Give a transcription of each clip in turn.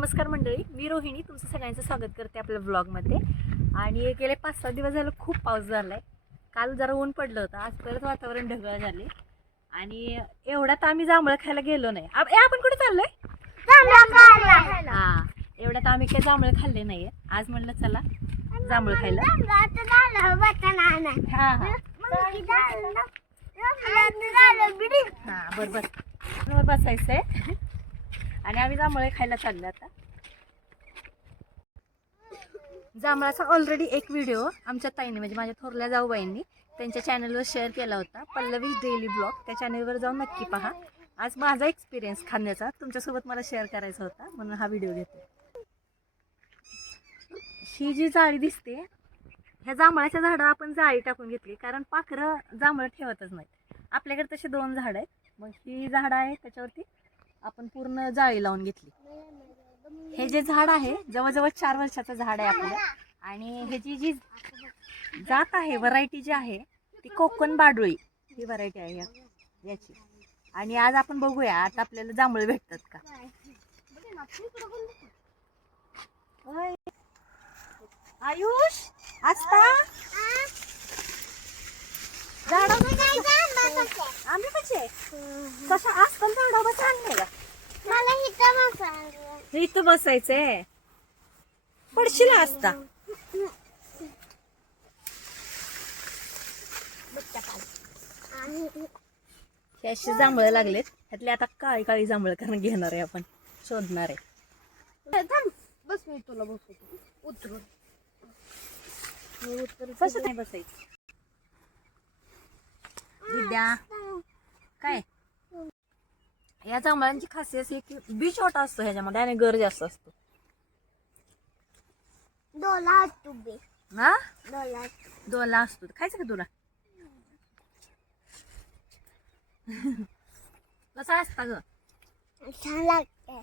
नमस्कार मंडळी मी रोहिणी. तुमचं सगळ्यांचं स्वागत करते आपल्या व्लॉगमध्ये आणि गेले पाच सहा दिवस झालं खूप पाऊस झाला आहे काल जरा ऊन पडलं होतं. आज परत वातावरण ढगाळ झाले आणि एवढ्यात आम्ही जांभळं खायला गेलो नाही. आपण कुठे चाललोय? हा एवढ्यात आम्ही काही जांभळं खाल्ले नाहीये. आज म्हणलं चला जांभळं खायला. हा बरोबर बरोबर बसायचंय. आणि आम्ही जांभळे खायला चाललो आता. जांभळाचा ऑलरेडी एक व्हिडिओ आमच्या ताईने म्हणजे माझ्या थोरल्या जाऊबाईंनी त्यांच्या चॅनलवर शेअर केला होता. पल्लवी डेली ब्लॉग त्या चॅनलवर जाऊन नक्की पहा. आज माझा एक्सपिरियन्स खाण्याचा. तुमच्यासोबत मला शेअर करायचा होता म्हणून हा व्हिडिओ घेतो. ही जी जाळी दिसते ह्या जांभळाच्या झाडं आपण जाळी टाकून घेतली कारण पाखरं जांभळं ठेवतच नाहीत. आपल्याकडे तसे दोन झाडं आहेत. मग ही झाडं आहे त्याच्यावरती आपण पूर्ण जाळी लावून घेतली. हे जे झाड आहे जवळजवळ चार वर्षाचं झाड आहे आपलं. आणि हे जी जी जात आहे व्हरायटी जी आहे ती कोकण बाडोळी ही व्हरायटी आहे याची. आणि आज आपण बघूया आता आपल्याला जांभूळ भेटतात का? आयुष आस्था. झाड आंबे कसे कसं आजकाल झाडा बस आणले का मला इथं बसायचं. इथं बसायचंय. पडशील असता हे अशी जांभळं लागलेत. त्यातले आता काळी काळी जांभळं कारण घेणार आहे आपण. शोधणार आहे. थांब. बस मी तुला बसवतो. उतरून. कसं नाही बसायचं. विद्या काय? या जांभळांची खासियत ही की बी छोटा असतो ह्याच्यामध्ये आणि गर जास्त असतो. डोला तू बे. हा? डोला दोनला असतो. खायचं का तुला कसा असता ग? छान लागते.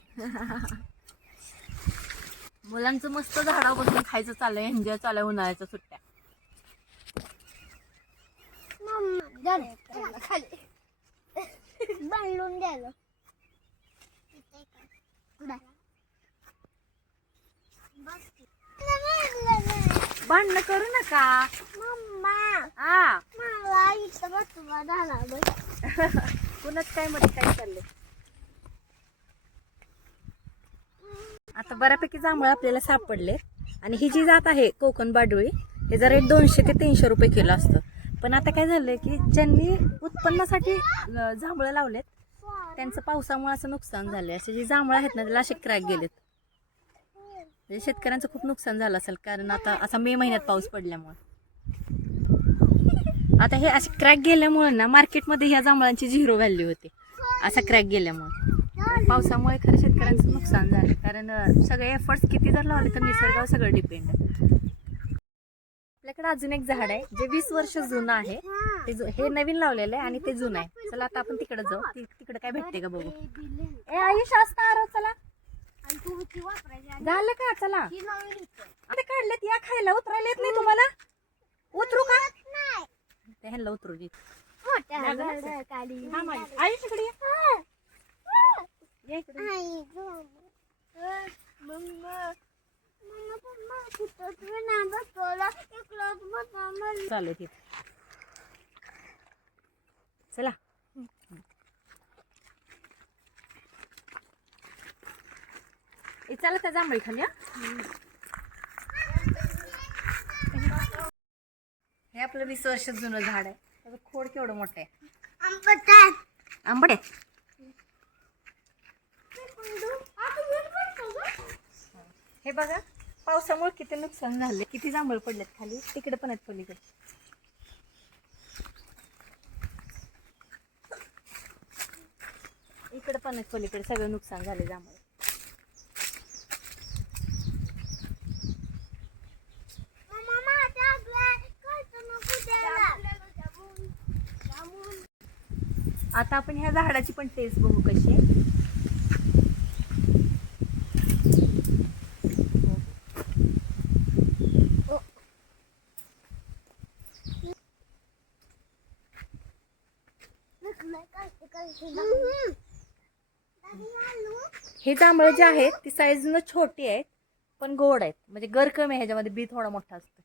मुलांचं मस्त झाडावर बसून खायचं चाललंय एन्जॉय चालू आहे उन्हाळ्याच्या सुट्ट्या. खाली. बांधून द्यायला. भांडणं करू नका. मम्मा. हा. मला इथं बसवा झाला बस. कुणाच काय मध्ये काय चाललंय? आता बऱ्यापैकी जांभळं आपल्याला सापडले. आणि ही जी जात आहे कोकण बाडोळी हे रेट दोनशे ते तीनशे रुपये किलो असतं. पण आता काय झालंय की ज्यांनी उत्पन्नासाठी जांभळं लावलेत त्यांचं पावसामुळे असं नुकसान झालं असे जे जांभळं आहेत ना त्याला असे क्रॅक गेलेत. म्हणजे शेतकऱ्यांचं खूप नुकसान झालं असेल कारण आता असा मे महिन्यात पाऊस पडल्यामुळे. आता हे असे क्रॅक गेल्यामुळे ना मार्केटमध्ये ह्या जांभळांची झिरो व्हॅल्यू होते. असा क्रॅक गेल्यामुळे. पावसामुळे खरं शेतकऱ्यांचं नुकसान झालं. कारण सगळे एफर्ट्स किती जर लावले तर निसर्गावर सगळं डिपेंड आहे. आपल्याकडे अजून एक झाड आहे जे वीस वर्ष जुनं आहे. ते जु- हे नवीन लावलेलं आहे आणि ते जुनं आहे. चला आता आपण तिकडे जाऊ. तिकडे काय भेटते का बघू? ए आयुष असणार चला. झालं का? चला. अरे आता काढलेत या खायला उतरायला येत नाही तुम्हाला? उतरू का? ते ह्याला उतरू जी मोठ्या लागलं आयुष इकडे ये. ये चालू आहे तिथे चला. ए, चला त्या जांभळी खाली हा. हे आपलं वीस वर्ष जुनं झाड आहे. त्याचं खोड केवढं मोठं आहे? आंबड आहे. आंबट आहे. हे बघा पावसामुळे किती नुकसान झाले किती जांभळ पडलेत खाली? तिकडे पण आहेत पलीकडे. इकडे पण पलीकडे सगळं नुकसान झालेलं जांभळ. आता आपण ह्या झाडाची पण टेस्ट बघू कशी आहे. विकलंय काय ते काय ते दाखव. हे जांभळं जे आहेत ती साईजनं छोटी आहेत पण गोड आहेत. म्हणजे गर कमी आहे ह्याच्यामध्ये बी थोडा मोठा असतो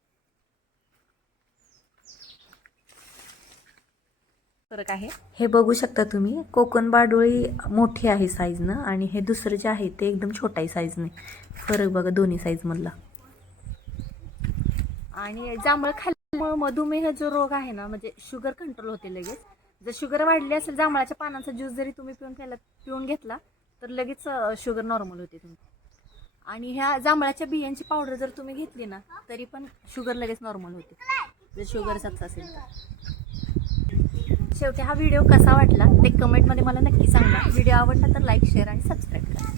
फरक आहे. हे बघू शकता तुम्ही कोकण बाडोळी मोठी आहे साईजनं आणि हे दुसरं जे आहे ते एकदम छोटा आहे साईजने फरक बघा दोन्ही साईजमधला आणि जांभळ खाल्ल्यामुळे मधुमेह जो रोग आहे ना म्हणजे शुगर कंट्रोल होते लगेच. जर शुगर वाढली असेल जांभळाच्या पानांचा ज्यूस जरी तुम्ही पिऊन केला पिऊन घेतला तर लगेच शुगर नॉर्मल होते तुमची. आणि ह्या जांभळाच्या बियांची पावडर जर तुम्ही घेतली ना तरी पण शुगर लगेच नॉर्मल होते. जर शुगर सत्स असेल तर. शेवटी हा व्हिडिओ कसा वाटला ते कमेंटमध्ये मला नक्की सांगा. व्हिडिओ आवडला तर लाईक शेअर आणि सबस्क्राईब करा.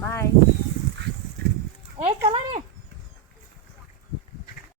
बाय ए चला रे